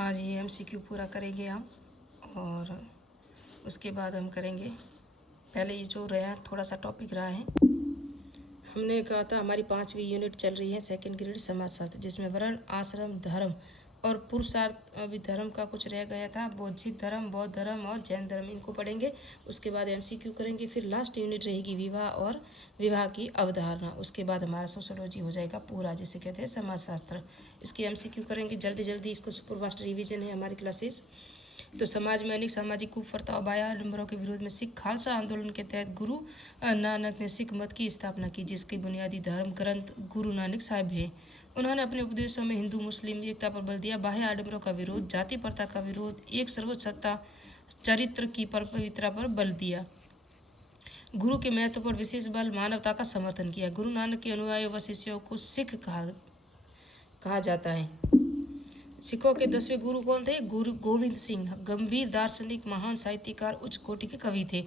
आज ये एमसीक्यू पूरा करेंगे हम, और उसके बाद हम करेंगे। पहले ये जो रहा थोड़ा सा टॉपिक रहा है, हमने कहा था हमारी 5वीं यूनिट चल रही है सेकंड ग्रेड समाजशास्त्र, जिसमें वर्ण, आश्रम, धर्म और पुरुषार्थ अभी धर्म का कुछ रह गया था। बौद्ध धर्म और जैन धर्म, इनको पढ़ेंगे। उसके बाद एमसीक्यू करेंगे। फिर लास्ट यूनिट रहेगी विवाह और विवाह की अवधारणा। उसके बाद हमारा सोशोलॉजी हो जाएगा पूरा, जिसे कहते हैं समाजशास्त्र। इसकी एमसीक्यू करेंगे जल्दी जल्दी। इसको सुपरफास्ट रिवीजन है हमारी क्लासेस। तो समाज में अनेक सामाजिक कुप्रथाओं, बाह्य आडंबरों के विरोध में सिख खालसा आंदोलन के तहत गुरु नानक ने सिख मत की स्थापना की, जिसके बुनियादी धर्म ग्रंथ गुरु नानक साहिब है। उन्होंने अपने उपदेशों में हिंदू मुस्लिम एकता पर बल दिया, बाह्य आडंबरों का विरोध, जाति प्रथा का विरोध, एक सर्वोच्च सत्ता चरित्र की पवित्रता पर बल दिया। गुरु के महत्व पर विशेष बल, मानवता का समर्थन किया। गुरु नानक के अनुयायियों व शिष्यों को सिख कहा जाता है। सिखों के 10वें गुरु कौन थे? गुरु गोविंद सिंह गंभीर दार्शनिक, महान साहित्यकार, उच्च कोटि के कवि थे।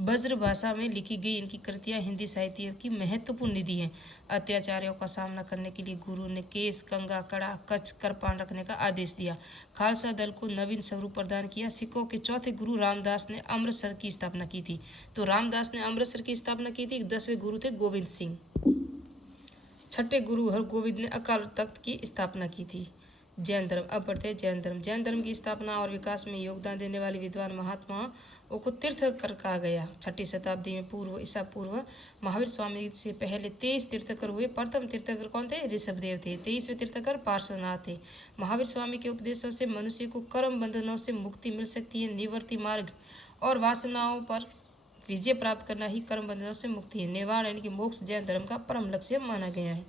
ब्रज भाषा में लिखी गई इनकी कृतियां हिंदी साहित्य की महत्वपूर्ण निधि हैं। अत्याचारियों का सामना करने के लिए गुरु ने केस, कंघा, कड़ा, कच्छ, कृपाण रखने का आदेश दिया। खालसा दल को नवीन स्वरूप प्रदान किया। सिखों के चौथे गुरु रामदास ने अमृतसर की स्थापना की थी। तो रामदास ने अमृतसर की स्थापना की थी। 10वें गुरु थे गोविंद सिंह। छठे गुरु हरगोविंद ने अकाल तख्त की स्थापना की थी। जैन धर्म। अब बढ़ते हैं जैन धर्म। जैन धर्म की स्थापना और विकास में योगदान देने वाले विद्वान महात्माओं को तीर्थकर कहा गया। 6ठी शताब्दी में पूर्व ईसा पूर्व महावीर स्वामी से पहले 23 तीर्थकर हुए। प्रथम तीर्थकर कौन थे? ऋषभदेव थे। 23वें तीर्थकर पार्श्वनाथ थे। महावीर स्वामी के उपदेशों से मनुष्य को कर्म बंधनों से मुक्ति मिल सकती है। निवृत्ति मार्ग और वासनाओं पर विजय प्राप्त करना ही कर्म बंधनों से मुक्ति है। निवारण यानी कि मोक्ष जैन धर्म का परम लक्ष्य माना गया है।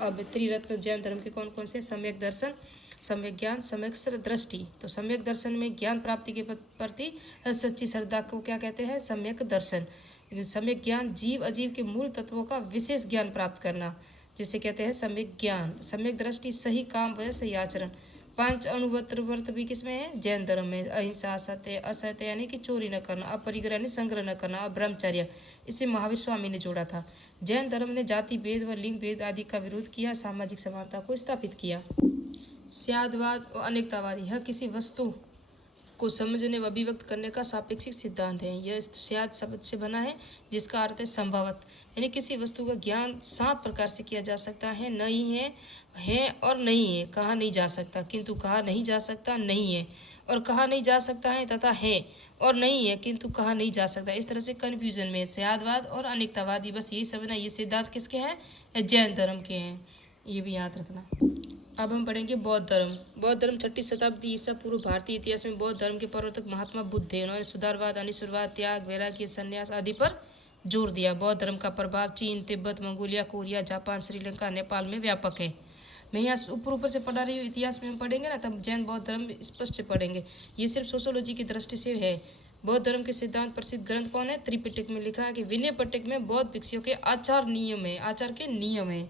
अब त्रिरत्न जैन धर्म के कौन कौन से? सम्यक दर्शन, सम्यक ज्ञान, सम्यक दृष्टि। तो सम्यक दर्शन में ज्ञान प्राप्ति के प्रति सच्ची श्रद्धा को क्या कहते हैं? सम्यक दर्शन। सम्यक ज्ञान जीव अजीव के मूल तत्वों का विशेष ज्ञान प्राप्त करना, जिसे कहते हैं सम्यक ज्ञान। सम्यक दृष्टि सही काम व सही आचरण। 5 अनुव्रत व्रत भी किसमें है? जैन धर्म में। अहिंसा, सत्य, असत्य यानी कि चोरी न करना, अपरिग्रह यानी संग्रह न करना, ब्रह्मचर्य, इसे महावीर स्वामी ने जोड़ा था। जैन धर्म ने जाति भेद व लिंग भेद आदि का विरोध किया, सामाजिक समानता को स्थापित किया। स्यादवाद और अनेकतावाद, यह किसी वस्तु को समझने व अभिव्यक्त करने का सापेक्षिक सिद्धांत है। यह स्याद शब्द से बना है, जिसका अर्थ है संभवत, यानी किसी वस्तु का ज्ञान 7 प्रकार से किया जा सकता है। नहीं है और नहीं है, कहा नहीं जा सकता, किंतु कहा नहीं जा सकता नहीं है, और कहा नहीं जा सकता है, तथा है और नहीं है किंतु कहा नहीं जा सकता। इस तरह से कन्फ्यूजन में स्यादवाद और अनेकतावादी, बस यही समझना, ये सिद्धांत किसके हैं? जैन धर्म के हैं, ये भी याद रखना। अब हम पढ़ेंगे बौद्ध धर्म। बौद्ध धर्म 6ठी शताब्दी ईसा पूर्व भारतीय इतिहास में बौद्ध धर्म के प्रवर्तक महात्मा बुद्ध थे। उन्होंने सुधारवाद, अनिश्वरवाद, त्याग, वैराग्य, संन्यास आदि पर जोर दिया। बौद्ध धर्म का प्रभाव चीन, Tibet, Mongolia, Korea, Japan, Sri Lanka, Nepal में व्यापक है। मैं यहाँ ऊपर से पढ़ा रही हूँ, इतिहास में हम पढ़ेंगे ना, तब जैन बौद्ध धर्म स्पष्ट से पढ़ेंगे। ये सिर्फ सोशोलॉजी की दृष्टि से है। बौद्ध धर्म के सिद्धांत प्रसिद्ध ग्रंथ कौन है? त्रिपिटक में लिखा है कि विनय पिटक में बौद्ध भिक्षुओं के आचार के नियम है।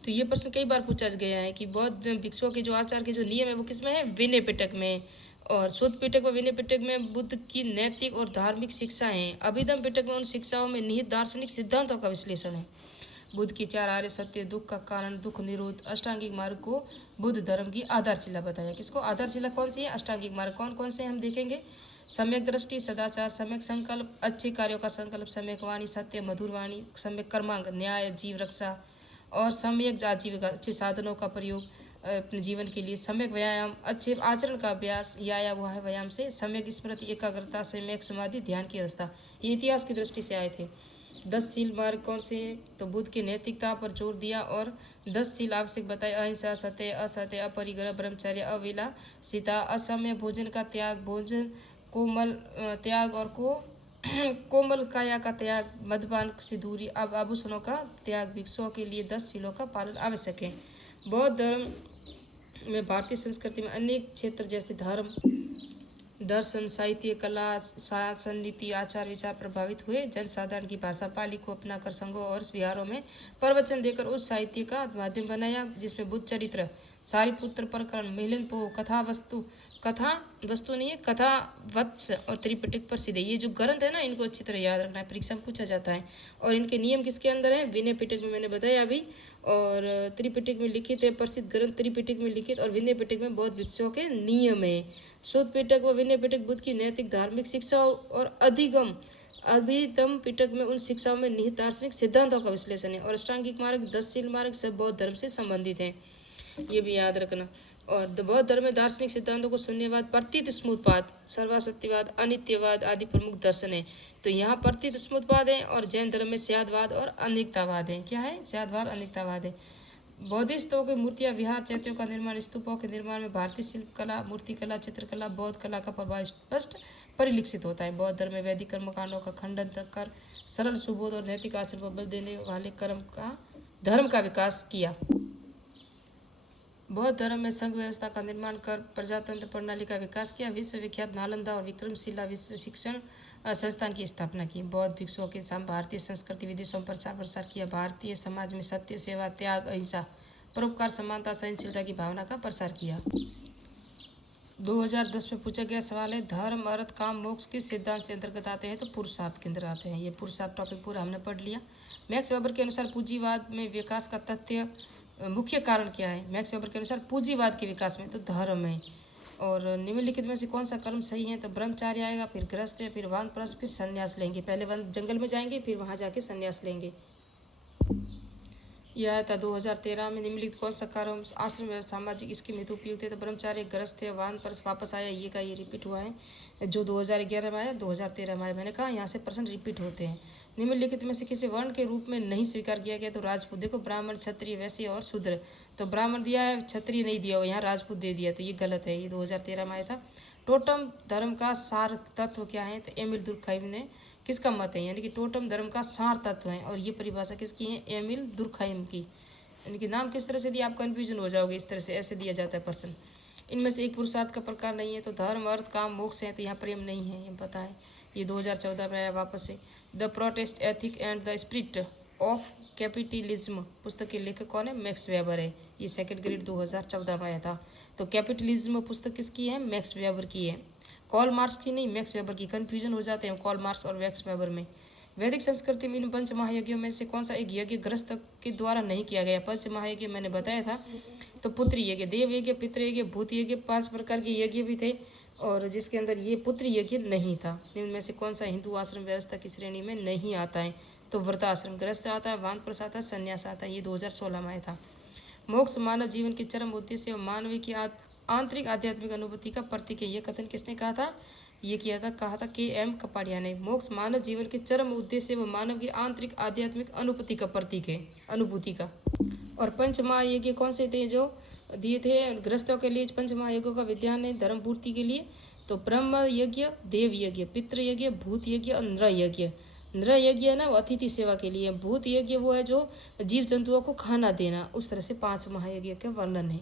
तो ये प्रश्न कई बार पूछा गया है कि बौद्ध भिक्षुओं के जो आचार के जो नियम है वो किसमें है? विनय पिटक में। और शुद्ध पिटक व विनय पिटक में बुद्ध की नैतिक और धार्मिक शिक्षा है। अभिधम पिटक में उन शिक्षाओं में निहित दार्शनिक सिद्धांतों का विश्लेषण है। बुद्ध की 4 आर्य सत्य, दुख का कारण, दुख निरोध, अष्टांगिक मार्ग को बुद्ध धर्म की आधारशिला बताया। किसको? आधारशिला कौन सी है? अष्टांगिक मार्ग। कौन कौन से हम देखेंगे? सम्यक दृष्टि, सदाचार, सम्यक संकल्प, अच्छे कार्यों का संकल्प, सम्यक वाणी, सत्य, मधुर वाणी, सम्यक कर्मांग, न्याय, जीव रक्षा, और सम्यक आजीविका, अच्छे साधनों का प्रयोग अपने जीवन के लिए, सम्यक व्यायाम, अच्छे आचरण का अभ्यास, या हुआ है व्यायाम से, सम्यक स्मृति, एकाग्रता, सम्यक समाधि, ध्यान की अवस्था। ये इतिहास की दृष्टि से आए थे। 10 शील मार्ग कौन से? तो बुद्ध की नैतिकता पर जोर दिया और 10 शील आवश्यक बताए। अहिंसा, सत्य, असत्य, अपरिग्रह, ब्रह्मचर्य, अविलासिता, असमय भोजन का त्याग, भोजन कोमल त्याग और कोमल काया का त्याग, मद्यपान से दूरी, अब आभूषणों का त्याग, भिक्षुओं के लिए 10 शीलों का पालन आवश्यक है। बौद्ध धर्म में भारतीय संस्कृति में अनेक क्षेत्र जैसे धर्म, दर्शन, साहित्य, कला, शासन, नीति, आचार विचार प्रभावित हुए। जनसाधारण की भाषा पाली को अपनाकर संघों और विहारों में प्रवचन देकर उस साहित्य का माध्यम बनाया, जिसमें बुद्ध चरित्र, सारिपुत्र प्रकरण, मिलिंद कथा वस्तु नहीं है, कथा वत्स और त्रिपिटक प्रसिद्ध है। ये जो ग्रंथ है ना, इनको अच्छी तरह याद रखना है, परीक्षा में पूछा जाता है। और इनके नियम किसके अंदर है? विनय पिटक में मैंने बताया अभी, और त्रिपिटक में लिखित है, प्रसिद्ध ग्रंथ त्रिपिटक में लिखित और विनय पिटक में बौद्ध भिक्षुओं के नियम है। शुद्ध पिटक व विनय पिटक बुद्ध की नैतिक धार्मिक शिक्षाओं और अभिधम पिटक में उन शिक्षाओं में निहित दार्शनिक सिद्धांतों का विश्लेषण है। और अष्टांगिक मार्ग, 10 शील मार्ग सब बौद्ध धर्म से संबंधित है, ये भी याद रखना। और बौद्ध धर्म में दार्शनिक सिद्धांतों को शून्यवाद, प्रतीत स्मृतवाद, सर्वसत्यवाद, अनित्यवाद आदि प्रमुख दर्शन है। तो यहाँ प्रतीत स्मृतवाद है और जैन धर्म में स्यादवाद और अनित्यवाद है। क्या है? स्यादवाद, अनित्यवाद है। बौद्धिस्तों की मूर्तियां, विहार, चैत्यों का निर्माण, स्तूपों के निर्माण में भारतीय शिल्पकला, मूर्तिकला, चित्रकला, बौद्ध कला का प्रभाव स्पष्ट परिलक्षित होता है। बौद्ध धर्म में वैदिक कर्मकांडों का खंडन कर सरल सुबोध और नैतिक आचरण पर बल देने वाले धर्म का विकास किया। बौद्ध धर्म में संघ व्यवस्था का निर्माण कर प्रजातंत्र प्रणाली का विकास किया। विश्वविख्यात नालंदा और विक्रमशिला विश्व शिक्षण संस्थान की स्थापना की। बौद्ध भिक्षुओं के साथ भारतीय संस्कृति विदेशों में प्रसार किया। भारतीय समाज में सत्य, सेवा, त्याग, अहिंसा, परोपकार, समानता, सहनशीलता की भावना का प्रसार किया। 2010 में पूछा गया सवाल है, धर्म, अर्थ, काम, मोक्ष किस सिद्धांत से अंतर्गत आते हैं? तो पुरुषार्थ के अंदर आते हैं। ये पुरुषार्थ टॉपिक पूरा हमने पढ़ लिया। मैक्स वेबर के अनुसार पूंजीवाद में विकास का तथ्य मुख्य कारण क्या है? मैक्स वेबर के अनुसार पूंजीवाद के विकास में तो धर्म है। और निम्नलिखित में से कौन सा कर्म सही है? तो ब्रह्मचार्य आएगा, फिर गृहस्थ, फिर वानप्रस्थ, फिर संन्यास लेंगे। पहले वन जंगल में जाएंगे, फिर वहाँ जाके संन्यास लेंगे। यह आया था 2013 में। निम्नलिखित कौन सा कर्म आश्रम सामाजिक इसके में उपयुक्त है? तो ब्रह्मचार्य, गृहस्थ, वानप्रस्थ वापस आया, ये का ये रिपीट हुआ है। जो 2011 में आया, 2013 में आया। मैंने कहा यहाँ से प्रश्न रिपीट होते हैं। निम्नलिखित में से किसी वर्ण के रूप में नहीं स्वीकार किया गया? तो राजपूत। देखो, ब्राह्मण, क्षत्रिय, वैश्य और शूद्र। तो ब्राह्मण दिया है, क्षत्रिय नहीं दिया हो, यहाँ राजपूत दे दिया, तो ये गलत है। ये 2013 में आया था। टोटम धर्म का सार तत्व क्या है? तो एमिल दुर्कheim ने किसका मत है? यानी कि टोटम धर्म का सार तत्व है। और ये परिभाषा किसकी है? एमिल दुर्कheim की। यानी कि नाम किस तरह से दिया, आप कन्फ्यूजन हो जाओगे। इस तरह से ऐसे दिया जाता है प्रश्न। इनमें से एक पुरुषार्थ का प्रकार नहीं है। तो धर्म, अर्थ, काम, मोक्ष है, तो यहाँ प्रेम नहीं है, ये पता है। ये 2014 में आया वापस से। The protest ethic and the spirit of capitalism पुस्तक के लेखक कौन है? मैक्स वेबर है। ये सेकंड ग्रेड 2014 में आया था। तो कैपिटलिज्म पुस्तक किसकी है? मैक्स वेबर की है, कॉल मार्क्स की नहीं, मैक्स वेबर की। कन्फ्यूजन हो जाते हैं कॉल मार्क्स और मैक्स वेबर में। वैदिक संस्कृति में इन पंच महायज्ञों में से कौन सा एक यज्ञ गृहस्थ के द्वारा नहीं किया गया? पंच महायज्ञ मैंने बताया था। तो पुत्र यज्ञ, देव यज्ञ, पितृ यज्ञ, भूत यज्ञ, 5 प्रकार के यज्ञ भी थे, और जिसके अंदर ये पुत्र यज्ञ नहीं था। निम्न में से कौन सा हिंदू आश्रम व्यवस्था की श्रेणी में नहीं आता है? तो वृद्धाश्रम, गृहस्थ आता है, वानप्रस्थ आता है, संन्यास आता है। ये 2016 में आया था। मोक्ष मानव जीवन के चरम उद्देश्य और मानवीय की आंतरिक आध्यात्मिक अनुभूति का प्रतीक है। ये कथन किसने कहा था? ये कहा था KM कपाड़िया ने। मोक्ष मानव जीवन के चरम उद्देश्य व मानव की आंतरिक आध्यात्मिक अनुभूति का प्रतीक है, अनुभूति का। और पंच महायज्ञ कौन से थे जो दिए थे गृहस्थों के लिए? पंच महायज्ञों का विधान है धर्म पूर्ति के लिए। तो ब्रह्म यज्ञ, देव यज्ञ, पितृ यज्ञ, भूत यज्ञ और नृ यज्ञ। नृ यज्ञ है ना, वो अतिथि सेवा के लिए। भूत यज्ञ वो है जो जीव जंतुओं को खाना देना। उस तरह से 5 महायज्ञ का वर्णन है।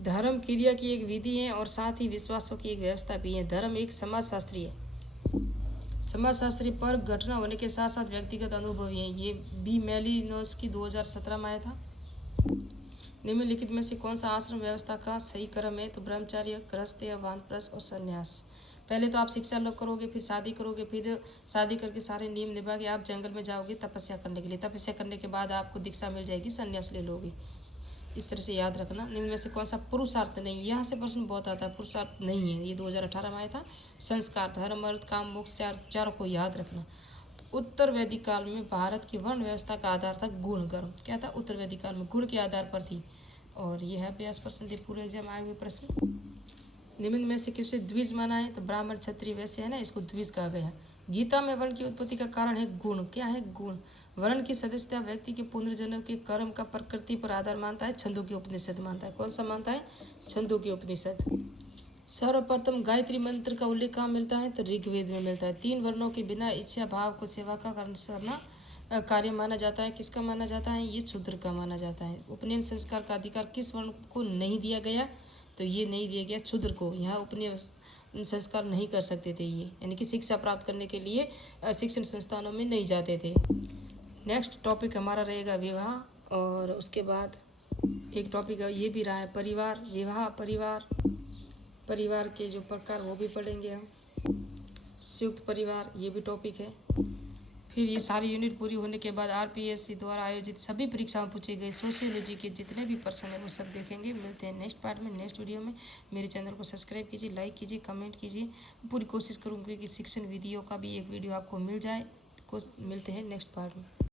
धर्म क्रिया की एक विधि है और साथ ही विश्वासों की एक व्यवस्था भी है। धर्म एक समाजशास्त्री है, समाजशास्त्री पर घटना होने के साथ साथ व्यक्तिगत अनुभव है। ये बी मेलिनोस्की 2017 में आया था। निम्नलिखित में से कौन सा आश्रम व्यवस्था का सही क्रम है? तो ब्रह्मचार्य, गृहस्थ, वानप्रस्थ और संन्यास। पहले तो आप शिक्षा लोग करोगे, फिर शादी करोगे, फिर शादी करके सारे नियम निभा के आप जंगल में जाओगे तपस्या करने के लिए। तपस्या करने के बाद आपको दीक्षा मिल जाएगी, संन्यास ले लोगे। इस तरह से याद रखना। निम्न में से कौन सा पुरुषार्थ नहीं? यहाँ से प्रश्न बहुत आता है, पुरुषार्थ नहीं है। ये 2018 में आया था। संस्कार, धर्म, अर्थ, काम, मोक्ष, चारों को याद रखना। उत्तर वैदिक काल में भारत की वर्ण व्यवस्था का आधार था गुण कर्म। क्या था? उत्तर वैदिक काल में गुण के आधार पर थी। और यह है अभ्यास प्रश्न थे, पूरे एग्जाम आए हुए प्रश्न। निम्न में से किसे द्विज माना है? तो ब्राह्मण, क्षत्रिय, वैश्य है ना, इसको द्विज कहा गया। गीता में वर्ण की उत्पत्ति का कारण है गुण। क्या है? गुण। वर्ण की सदस्यता व्यक्ति के पुनर्जन्म के कर्म का प्रकृति पर आधार मानता है, छंदोग्य उपनिषद मानता है। कौन सा मानता है? छंदोग्य उपनिषद। सर्वप्रथम गायत्री मंत्र का उल्लेख कहाँ मिलता है? तो ऋग्वेद में मिलता है। 3 वर्णों के बिना इच्छा भाव को सेवा का करना कार्य माना जाता है। किसका माना जाता है? ये शूद्र का माना जाता है। उपनयन संस्कार का अधिकार किस वर्ण को नहीं दिया गया? तो ये नहीं दिया गया शूद्र को। यहाँ उपनयन संस्कार नहीं कर सकते थे ये, यानी कि शिक्षा प्राप्त करने के लिए शिक्षण संस्थानों में नहीं जाते थे। नेक्स्ट टॉपिक हमारा रहेगा विवाह, और उसके बाद एक टॉपिक ये भी रहा है परिवार, विवाह, परिवार के जो प्रकार वो भी पढ़ेंगे हम। संयुक्त परिवार ये भी टॉपिक है। फिर ये सारी यूनिट पूरी होने के बाद आरपीएससी द्वारा आयोजित सभी परीक्षाओं पूछे गए सोशियोलॉजी के जितने भी प्रश्न हैं वो सब देखेंगे। मिलते हैं नेक्स्ट पार्ट में, नेक्स्ट वीडियो में। मेरे चैनल को सब्सक्राइब कीजिए, लाइक कीजिए, कमेंट कीजिए। पूरी कोशिश करूँगी कि शिक्षण वीडियो का भी एक वीडियो आपको मिल जाए। मिलते हैं नेक्स्ट पार्ट में।